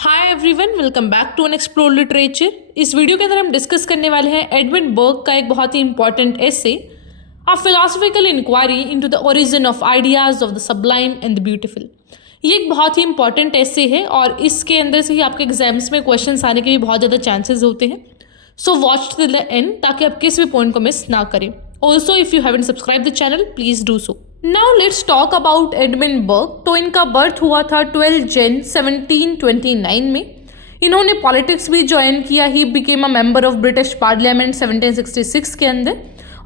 Hi everyone, welcome back to unexplored literature. इस video के अंदर हम डिस्कस करने वाले हैं एडविन बर्ग का एक बहुत ही important essay, a philosophical enquiry into the origin of ideas of the sublime and the beautiful. ये एक बहुत ही इंपॉर्टेंट एसे है और इसके अंदर से ही आपके एग्जाम्स में क्वेश्चंस आने के भी बहुत ज़्यादा चांसेस होते हैं। So watch till the end ताकि आप किसी भी पॉइंट को मिस ना करें। Also if you haven't subscribe the channel please do so. Now let's talk about Edwin Burke. तो इनका बर्थ हुआ था 12 जन 1729 में। इन्होंने पॉलिटिक्स भी ज्वाइन किया। He became a member of British parliament 1766 के अंदर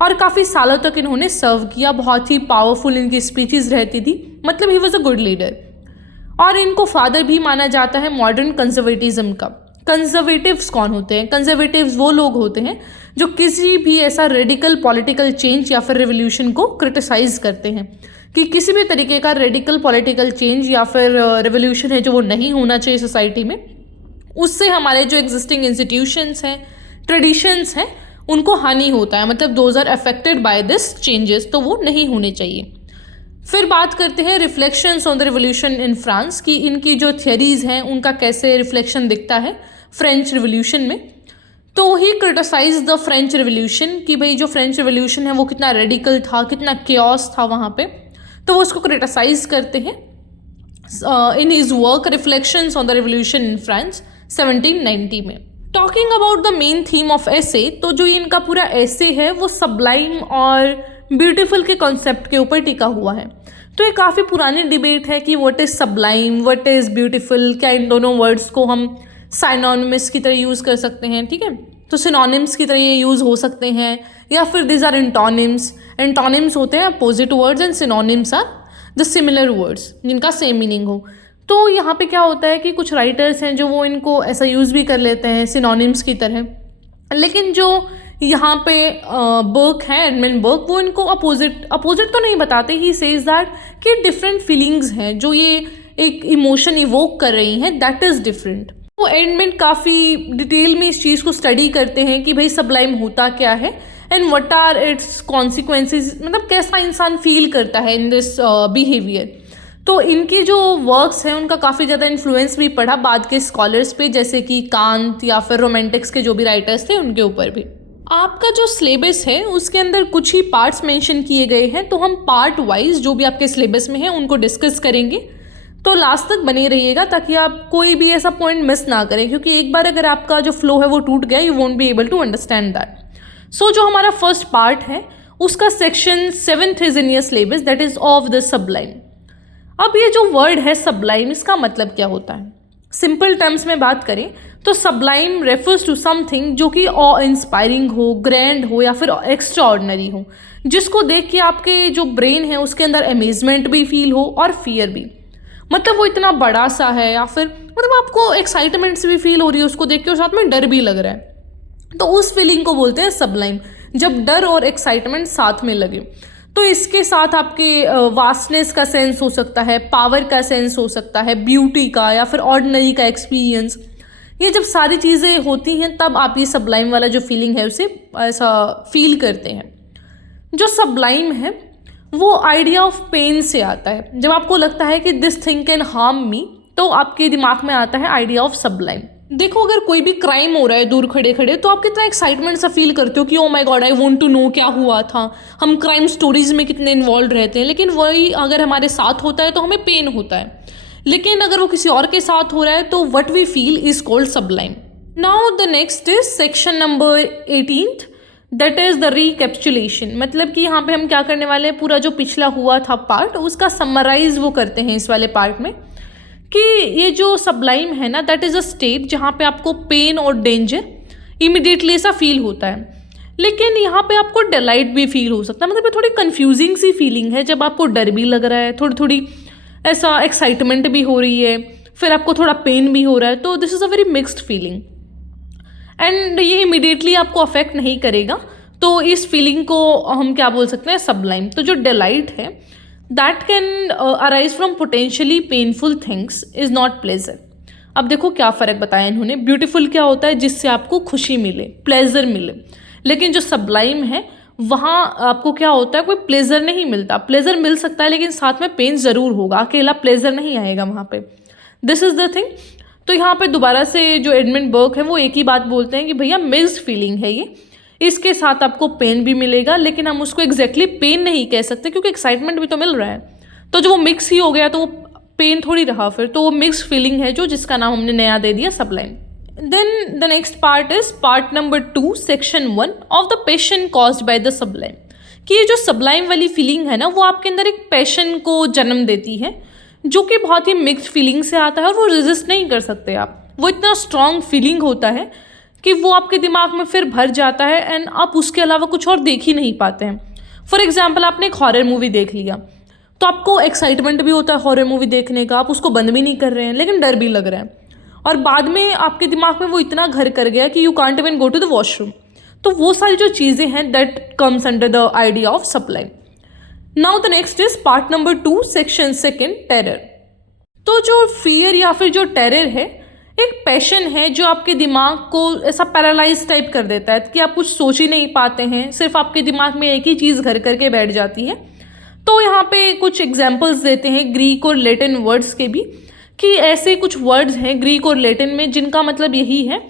और काफ़ी सालों तक इन्होंने सर्व किया। बहुत ही पावरफुल इनकी स्पीचेस रहती थी, मतलब he was a good leader. और इनको फादर भी माना जाता है मॉडर्न कंजर्वेटिज्म का। कंजर्वेटिव्स कौन होते हैं? कंजर्वेटिव्स वो लोग होते हैं जो किसी भी ऐसा रेडिकल पॉलिटिकल चेंज या फिर रेवोल्यूशन को क्रिटिसाइज करते हैं कि किसी भी तरीके का रेडिकल पॉलिटिकल चेंज या फिर रेवोल्यूशन है जो वो नहीं होना चाहिए सोसाइटी में, उससे हमारे जो एग्जिस्टिंग इंस्टीट्यूशंस हैं, ट्रेडिशंस हैं, उनको हानि होता है। मतलब those are affected by this changes, तो वो नहीं होने चाहिए। फिर बात करते हैं reflections on the revolution in France की। इनकी जो थियरीज हैं उनका कैसे रिफ्लेक्शन दिखता है फ्रेंच रिवोल्यूशन में। तो he criticise the French revolution कि भाई जो फ्रेंच रिवोल्यूशन है वो कितना रेडिकल था, कितना क्योस था वहाँ पे, तो वो उसको क्रिटिसाइज करते हैं in his work reflections on the revolution in France 1790 में। Talking about the main theme of essay, तो जो ये इनका पूरा एसे है वो सबलाइम और ब्यूटीफुल के कॉन्सेप्ट के ऊपर टिका हुआ है। तो ये काफ़ी पुरानी डिबेट है कि what is Sublime, what is beautiful. क्या इन दोनों वर्ड्स को हम साइनोनिमस की तरह यूज़ कर सकते हैं? ठीक है, तो सिनोनिम्स की तरह ये यूज़ हो सकते हैं या फिर दिस आर एंटोनिम्स। एंटोनिम्स होते हैं opposite words and synonyms are the similar words जिनका सेम मीनिंग हो। तो यहाँ पे क्या होता है कि कुछ राइटर्स हैं जो वो इनको ऐसा यूज़ भी कर लेते हैं सिनोनिम्स की तरह, लेकिन जो यहाँ पे बर्ग है, एडविन बर्ग, वो इनको अपोजिट तो नहीं बताते। ही सेज दैट कि डिफरेंट फीलिंग्स हैं जो ये एक इमोशन इवोक कर रही हैं, दैट इज़ डिफरेंट। वो एडविन काफ़ी डिटेल में इस चीज़ को स्टडी करते हैं कि भाई सबलाइम होता क्या है and what are its consequences, मतलब कैसा इंसान फील करता है इन दिस बिहेवियर। तो इनकी जो वर्क्स हैं उनका काफ़ी ज़्यादा इन्फ्लुएंस भी पड़ा बाद के स्कॉलर्स पे, जैसे कि कांत या फिर रोमांटिक्स के जो भी राइटर्स थे उनके ऊपर भी। आपका जो सिलेबस है उसके अंदर कुछ ही पार्ट्स मेंशन किए गए हैं, तो हम पार्ट वाइज जो भी आपके सिलेबस में है उनको डिस्कस करेंगे। तो लास्ट तक बने रहिएगा ताकि आप कोई भी ऐसा पॉइंट मिस ना करें, क्योंकि एक बार अगर आपका जो फ्लो है वो टूट गया, you won't be able to understand that. So जो हमारा फर्स्ट पार्ट है उसका section 7th is in your syllabus, that is of the sublime. अब ये जो वर्ड है सबलाइम, इसका मतलब क्या होता है? सिंपल टर्म्स में बात करें तो सबलाइम रेफर्स टू समथिंग जो कि ऑ इंस्पायरिंग हो, ग्रैंड हो या फिर एक्स्ट्रा ऑर्डिनरी हो, जिसको देख के आपके जो ब्रेन है उसके अंदर अमेजमेंट भी फील हो और फियर भी। मतलब वो इतना बड़ा सा है या फिर मतलब आपको एक्साइटमेंट से भी फील हो रही है उसको देख के और साथ में डर भी लग रहा है, तो उस फीलिंग को बोलते हैं सबलाइम, जब डर और एक्साइटमेंट साथ में लगे। तो इसके साथ आपके वास्टनेस का सेंस हो सकता है, पावर का सेंस हो सकता है, ब्यूटी का या फिर ऑर्डिनरी का एक्सपीरियंस। ये जब सारी चीज़ें होती हैं तब आप ये सबलाइम वाला जो फीलिंग है उसे ऐसा फील करते हैं। जो सबलाइम है वो आइडिया ऑफ पेन से आता है। जब आपको लगता है कि दिस थिंग कैन हार्म मी, तो आपके दिमाग में आता है आइडिया ऑफ सबलाइम। देखो, अगर कोई भी क्राइम हो रहा है दूर खड़े खड़े, तो आप कितना एक्साइटमेंट सा फील करते हो कि oh my God I want to know क्या हुआ था। हम क्राइम स्टोरीज में कितने इन्वॉल्व रहते हैं, लेकिन वही अगर हमारे साथ होता है तो हमें पेन होता है। लेकिन अगर वो किसी और के साथ हो रहा है तो what we feel is called sublime. Now the next is section number 18th, that is the recapitulation. मतलब कि यहाँ पे हम क्या करने वाले हैं, पूरा जो पिछला हुआ था पार्ट उसका समराइज वो करते हैं इस वाले पार्ट में, कि ये जो सबलाइम है ना, दैट इज़ अ स्टेट जहाँ पे आपको पेन और डेंजर इमिडिएटली ऐसा फील होता है, लेकिन यहाँ पे आपको डिलाइट भी फील हो सकता है। मतलब ये थोड़ी कंफ्यूजिंग सी फीलिंग है, जब आपको डर भी लग रहा है, थोड़ी थोड़ी ऐसा एक्साइटमेंट भी हो रही है, फिर आपको थोड़ा पेन भी हो रहा है, तो this is a very mixed feeling and ये इमिडिएटली आपको अफेक्ट नहीं करेगा। तो इस फीलिंग को हम क्या बोल सकते हैं, सबलाइम। तो जो डिलाइट है that can arise from potentially painful things is not pleasure. अब देखो क्या फ़र्क बताया इन्होंने। ब्यूटीफुल क्या होता है, जिससे आपको खुशी मिले, प्लेजर मिले, लेकिन जो सबलाइम है वहाँ आपको क्या होता है, कोई प्लेजर नहीं मिलता। प्लेजर मिल सकता है लेकिन साथ में पेन ज़रूर होगा, अकेला प्लेजर नहीं आएगा वहाँ पे। This is the thing. तो यहाँ पे दोबारा से जो एडमंड बर्क है वो एक ही बात बोलते हैं कि भैया मिक्स्ड फीलिंग है ये, इसके साथ आपको पेन भी मिलेगा, लेकिन हम उसको एग्जैक्टली पेन नहीं कह सकते क्योंकि एक्साइटमेंट भी तो मिल रहा है। तो जो वो मिक्स ही हो गया तो वो पेन थोड़ी रहा फिर, तो वो मिक्स्ड फीलिंग है जो जिसका नाम हमने नया दे दिया sublime. Then the next part is part number 2 section 1 of the passion caused by the sublime. कि ये जो सबलाइन वाली फीलिंग है ना वो आपके अंदर एक पैशन को जन्म देती है जो कि बहुत ही मिक्स्ड फीलिंग से आता है और वो रेजिस्ट नहीं कर सकते आप। वो इतना स्ट्रॉन्ग फीलिंग होता है कि वो आपके दिमाग में फिर भर जाता है एंड आप उसके अलावा कुछ और देख ही नहीं पाते हैं। फॉर एग्जाम्पल आपने एक हॉरर मूवी देख लिया तो आपको एक्साइटमेंट भी होता है हॉरर मूवी देखने का, आप उसको बंद भी नहीं कर रहे हैं लेकिन डर भी लग रहा है, और बाद में आपके दिमाग में वो इतना घर कर गया कि you can't even go to the washroom. तो वो सारी जो चीज़ें हैं that comes under the idea of sublime. Now the next is part number 2 section 2 terror. तो जो फियर या फिर जो टेरर है एक पैशन है जो आपके दिमाग को ऐसा पैरालाइज टाइप कर देता है कि आप कुछ सोच ही नहीं पाते हैं, सिर्फ आपके दिमाग में एक ही चीज़ घर करके बैठ जाती है। तो यहाँ पे कुछ एग्जाम्पल्स देते हैं ग्रीक और लैटिन वर्ड्स के भी, कि ऐसे कुछ वर्ड्स हैं ग्रीक और लैटिन में जिनका मतलब यही है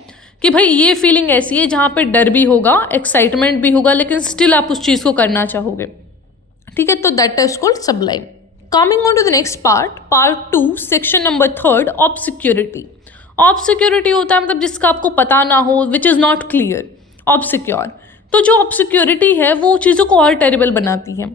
कि भाई ये फीलिंग ऐसी है जहाँ पे डर भी होगा, एक्साइटमेंट भी होगा, लेकिन स्टिल आप उस चीज़ को करना चाहोगे। ठीक है, तो that is called sublime. Coming on to the next part 2 section number 3 obscurity. Obscurity होता है मतलब जिसका आपको पता ना हो, which is not clear, obscure. तो जो ऑब्सक्योरिटी है वो चीज़ों को और टेरिबल बनाती है।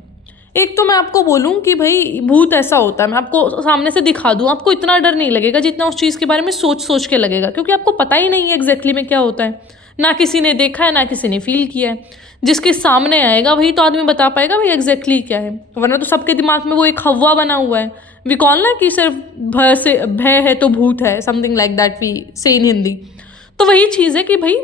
एक तो मैं आपको बोलूँ कि भाई भूत ऐसा होता है, मैं आपको सामने से दिखा दूँ, आपको इतना डर नहीं लगेगा जितना उस चीज़ के बारे में सोच सोच के लगेगा, क्योंकि आपको पता ही नहीं है एग्जैक्टली में क्या होता है, ना किसी ने देखा है ना किसी ने फील किया है। जिसके सामने आएगा वही तो आदमी बता पाएगा भाई एग्जैक्टली क्या है, वरना तो सबके दिमाग में वो एक हवा बना हुआ है। वी कॉल ना कि सिर्फ भय है तो भूत है, समथिंग लाइक दैट वी से इन हिंदी। तो वही चीज़ है कि भाई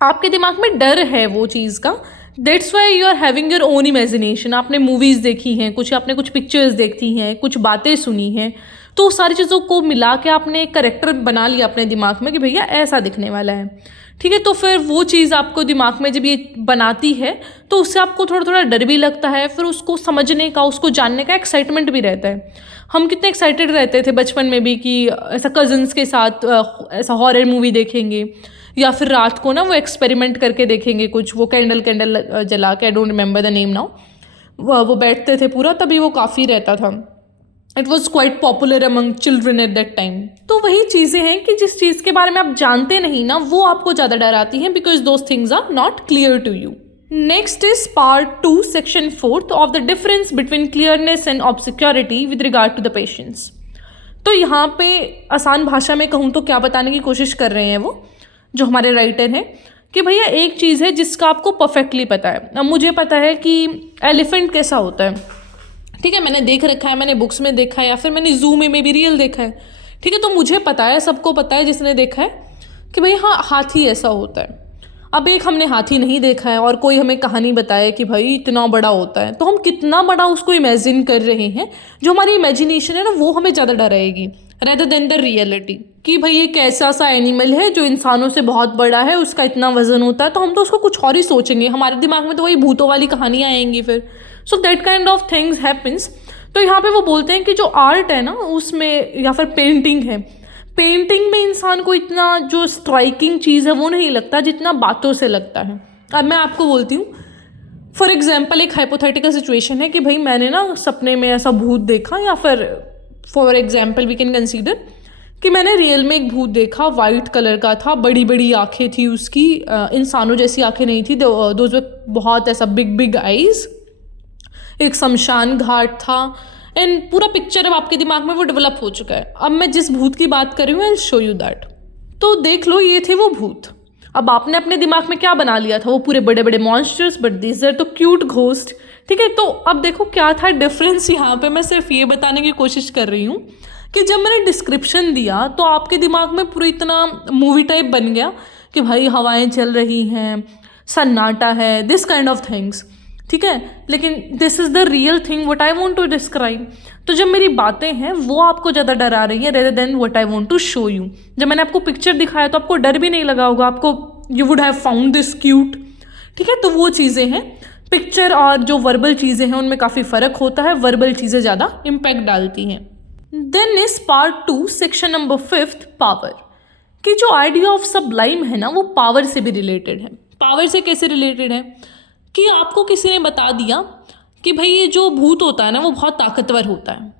आपके दिमाग में डर है वो चीज़ का, that's why you are having your own imagination. आपने मूवीज़ देखी हैं कुछ, आपने कुछ पिक्चर्स देखी हैं, कुछ बातें सुनी हैं, तो सारी चीज़ों को मिला के आपने एक करेक्टर बना लिया अपने दिमाग में कि भैया ऐसा दिखने वाला है। ठीक है, तो फिर वो चीज़ आपको दिमाग में जब ये बनाती है तो उससे आपको थोड़ा थोड़ा डर भी लगता है, फिर उसको समझने का, उसको जानने का एक्साइटमेंट भी रहता है। हम कितने एक्साइटेड रहते थे बचपन में भी कि ऐसा कज़न्स के साथ ऐसा हॉरर मूवी देखेंगे, या फिर रात को ना वो एक्सपेरिमेंट करके देखेंगे कुछ, वो कैंडल जला के, I don't remember the name now, वो बैठते थे पूरा, तभी वो काफ़ी रहता था। It was quite popular among children at that time. तो वही चीज़ें हैं कि जिस चीज़ के बारे में आप जानते नहीं ना वो आपको ज़्यादा डर आती हैं, because those things are not clear to you. Next is part 2 section 4 of the difference between clearness and obscurity with regard to the patience. तो यहाँ पे आसान भाषा में कहूँ तो क्या बताने की कोशिश कर रहे हैं वो जो हमारे राइटर हैं, कि भैया एक चीज़ है जिसका आपको परफेक्टली पता है। अब मुझे पता है कि एलिफेंट कैसा होता है, ठीक है, मैंने देख रखा है, मैंने बुक्स में देखा है, या फिर मैंने जू में भी रियल देखा है। ठीक है, तो मुझे पता है, सबको पता है जिसने देखा है कि भाई हाँ हाथी ऐसा होता है। अब एक हमने हाथी नहीं देखा है और कोई हमें कहानी बताए कि भाई इतना बड़ा होता है, तो हम कितना बड़ा उसको इमेजिन कर रहे हैं, जो हमारी इमेजिनेशन है ना वो हमें ज़्यादा डराएगी रेदर देन द रियलिटी, कि भाई ये कैसा सा एनिमल है जो इंसानों से बहुत बड़ा है, उसका इतना वजन होता है, तो हम तो उसको कुछ और ही सोचेंगे, हमारे दिमाग में तो वही भूतों वाली कहानियाँ आएंगी फिर। So that kind of things happens. तो यहाँ पे वो बोलते हैं कि जो आर्ट है ना उसमें, या फिर पेंटिंग है, पेंटिंग में इंसान को इतना जो स्ट्राइकिंग चीज़ है वो नहीं लगता जितना बातों से लगता है। अब मैं आपको बोलती हूँ, फॉर एग्जाम्पल एक हाइपोथेटिकल सिचुएशन है कि भाई मैंने ना सपने में ऐसा भूत देखा, या फिर for example we can consider कि मैंने रियल में एक भूत देखा, वाइट कलर का था, बड़ी बड़ी आँखें थी उसकी, इंसानों जैसी आँखें नहीं थी, दोज बहुत ऐसा बिग बिग आईज, एक शमशान घाट था, एंड पूरा पिक्चर अब आपके दिमाग में वो डेवलप हो चुका है। अब मैं जिस भूत की बात कर रही हूँ I will show you that. तो देख लो ये थे वो भूत। अब आपने अपने दिमाग में क्या बना लिया था, वो पूरे बड़े बड़े मॉन्स्टर्स, बट दीज आर तो क्यूट घोस्ट। ठीक है, तो अब देखो क्या था डिफरेंस यहाँ पे। मैं सिर्फ ये बताने की कोशिश कर रही हूँ कि जब मैंने डिस्क्रिप्शन दिया तो आपके दिमाग में पूरा इतना मूवी टाइप बन गया कि भाई हवाएं चल रही हैं, सन्नाटा है, दिस काइंड ऑफ थिंग्स। ठीक है, लेकिन this is the real thing what I want to describe. तो जब मेरी बातें हैं वो आपको ज़्यादा डरा रही है rather than what I want to show you. जब मैंने आपको पिक्चर दिखाया तो आपको डर भी नहीं लगा होगा, आपको you would have found this cute. ठीक है, तो वो चीज़ें हैं, पिक्चर और जो वर्बल चीज़ें हैं उनमें काफ़ी फ़र्क होता है, वर्बल चीज़ें ज़्यादा इम्पैक्ट डालती हैं। Then is part 2 section number 5 power, कि जो आइडिया ऑफ सबलाइम है ना वो पावर से भी रिलेटेड है। पावर से कैसे रिलेटेड है कि आपको किसी ने बता दिया कि भाई ये जो भूत होता है ना वो बहुत ताकतवर होता है,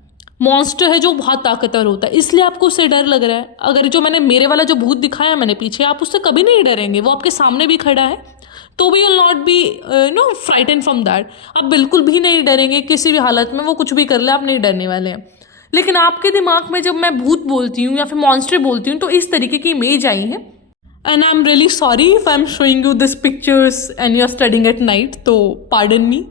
मॉन्स्टर है जो बहुत ताकतवर होता है, इसलिए आपको उससे डर लग रहा है। अगर जो मैंने मेरे वाला जो भूत दिखाया मैंने पीछे, आप उससे कभी नहीं डरेंगे, वो आपके सामने भी खड़ा है तो भी you'll not be frighten from that, आप बिल्कुल भी नहीं डरेंगे किसी भी हालत में, वो कुछ भी कर ले आप नहीं डरने वाले हैं। लेकिन आपके दिमाग में जब मैं भूत बोलती हूँ या फिर मॉन्स्टर बोलती हूँ तो इस तरीके की इमेज आई है। And I am really sorry if I am showing you this pictures and you are studying at night, तो pardon me,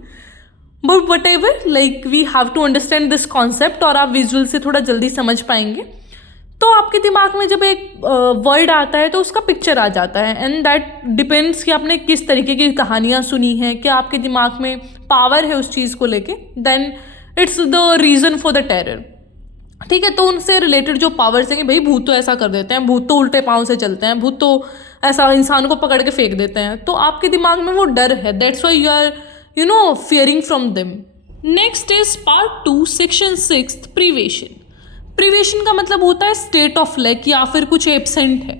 but whatever, like we have to understand this concept, और आप visual से थोड़ा जल्दी समझ पाएंगे। तो आपके दिमाग में जब एक वर्ड आता है तो उसका पिक्चर आ जाता है, एंड दैट डिपेंड्स कि आपने किस तरीके की कहानियाँ सुनी हैं, क्या आपके दिमाग में पावर है उस चीज़ को लेके, then it's the reason for the terror. ठीक है, तो उनसे रिलेटेड जो पावर्स हैं कि भाई भूत तो ऐसा कर देते हैं, भूत तो उल्टे पाँव से चलते हैं, भूत तो ऐसा इंसान को पकड़ के फेंक देते हैं, तो आपके दिमाग में वो डर है, that's why you are fearing from them. Next is part 2 section 6 privation. Privation का मतलब होता है स्टेट ऑफ लैक या फिर कुछ एब्सेंट है।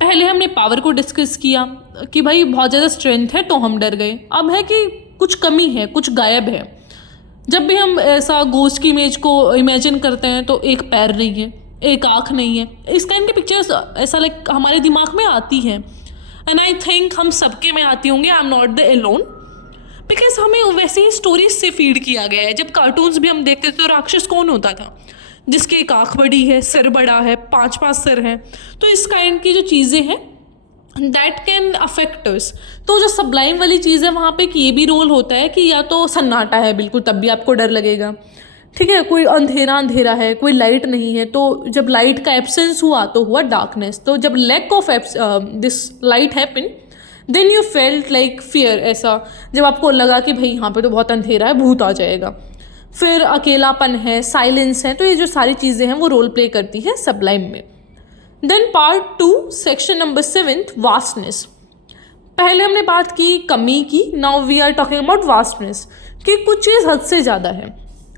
पहले हमने पावर को डिस्कस किया कि भाई बहुत ज़्यादा स्ट्रेंथ है तो हम डर गए, अब है कि कुछ कमी है, कुछ गायब है। जब भी हम ऐसा गोस्ट की इमेज को इमेजिन करते हैं तो एक पैर नहीं है, एक आँख नहीं है, इस काइंड की पिक्चर्स ऐसा लाइक हमारे दिमाग में आती हैं, एंड आई थिंक हम सबके में आती होंगी, I am not the Elon, because हमें वैसे ही स्टोरीज से फीड किया गया है। जब कार्टून्स भी हम देखते थे तो राक्षस कौन होता था, जिसकी एक आँख बड़ी है, सिर बड़ा है, 5-5 सिर हैं, तो इस काइंड की जो चीज़ें हैं दैट कैन अफेक्ट अस। तो जो सबलाइम वाली चीज़ है वहाँ पे कि ये भी रोल होता है कि या तो सन्नाटा है बिल्कुल तब भी आपको डर लगेगा, ठीक है, कोई अंधेरा अंधेरा है, कोई लाइट नहीं है, तो जब लाइट का एब्सेंस हुआ तो हुआ डार्कनेस। तो जब lack of this light happen then you felt like fear, ऐसा जब आपको लगा कि भाई यहाँ पे तो बहुत अंधेरा है, भूत आ जाएगा। फिर अकेलापन है, साइलेंस है, तो ये जो सारी चीज़ें हैं वो रोल प्ले करती हैं सबलाइम में। Then part 2 section number 7 vastness. पहले हमने बात की कमी की, now we are talking about vastness, कि कुछ चीज़ हद से ज़्यादा है,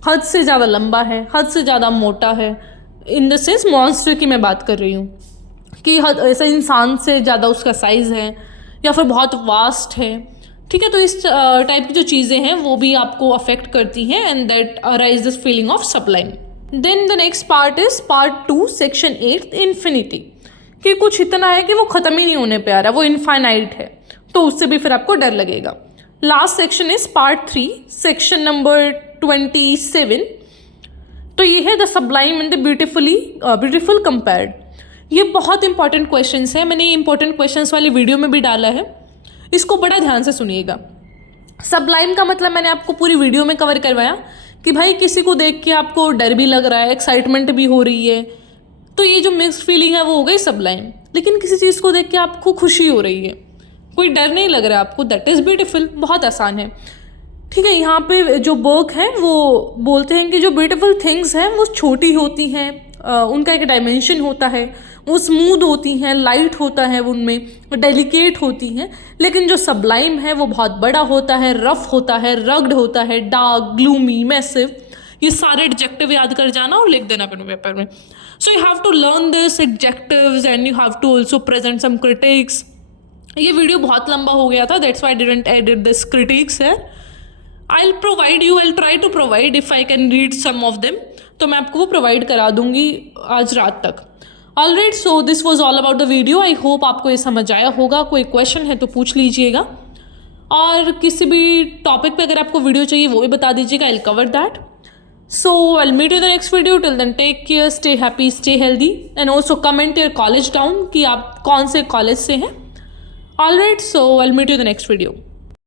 हद से ज़्यादा लंबा है, हद से ज़्यादा मोटा है, इन द सेंस मॉन्स्टर की मैं बात कर रही हूँ कि हद ऐसा इंसान से ज़्यादा उसका साइज़ है या फिर बहुत वास्ट है। ठीक है, तो इस टाइप की जो चीज़ें हैं वो भी आपको अफेक्ट करती हैं, and that arise this feeling of sublime. Then the next part is part 2 section 8 infinity, कि कुछ इतना है कि वो ख़त्म ही नहीं होने पे आ रहा, वो इनफाइनाइट है, तो उससे भी फिर आपको डर लगेगा। Last section is part 3 section number 27, तो ये है the sublime and the beautiful compared. ये बहुत इंपॉर्टेंट क्वेश्चन है, मैंने ये इंपॉर्टेंट क्वेश्चन वाली वीडियो में भी डाला है, इसको बड़ा ध्यान से सुनिएगा। सबलाइम का मतलब मैंने आपको पूरी वीडियो में कवर करवाया कि भाई किसी को देख के आपको डर भी लग रहा है, एक्साइटमेंट भी हो रही है, तो ये जो मिक्स्ड फीलिंग है वो हो गई सबलाइम। लेकिन किसी चीज़ को देख के आपको खुशी हो रही है, कोई डर नहीं लग रहा है आपको, दैट इज़ ब्यूटीफुल, बहुत आसान है। ठीक है, यहाँ पे जो बर्क है वो बोलते हैं कि जो ब्यूटीफुल थिंग्स हैं वो छोटी होती हैं, उनका एक डायमेंशन होता है, वो स्मूथ होती हैं, लाइट होता है उनमें, डेलिकेट होती हैं, लेकिन जो सबलाइम है वो बहुत बड़ा होता है, रफ होता है, रग्ड होता है, डार्क, ग्लूमी, मैसिव। ये सारे एडजेक्टिव याद कर जाना और लिख देना पेन पेपर में। So you have to learn this adjectives and you have to also present some critics. ये वीडियो बहुत लंबा हो गया था, that's why I didn't edit this critics है। I'll try to provide if I can read some of them, तो मैं आपको वो प्रोवाइड करा दूंगी आज रात तक। Alright, so this was all about the video. I hope आपको ये समझ आया होगा। कोई क्वेश्चन है तो पूछ लीजिएगा, और किसी भी टॉपिक पे अगर आपको वीडियो चाहिए वो भी बता दीजिएगा, I will cover that. So I will meet you the next video, till then take care, stay happy, stay healthy, and also comment your college down कि आप कौन से कॉलेज से हैं। Alright, so I will meet you the next video.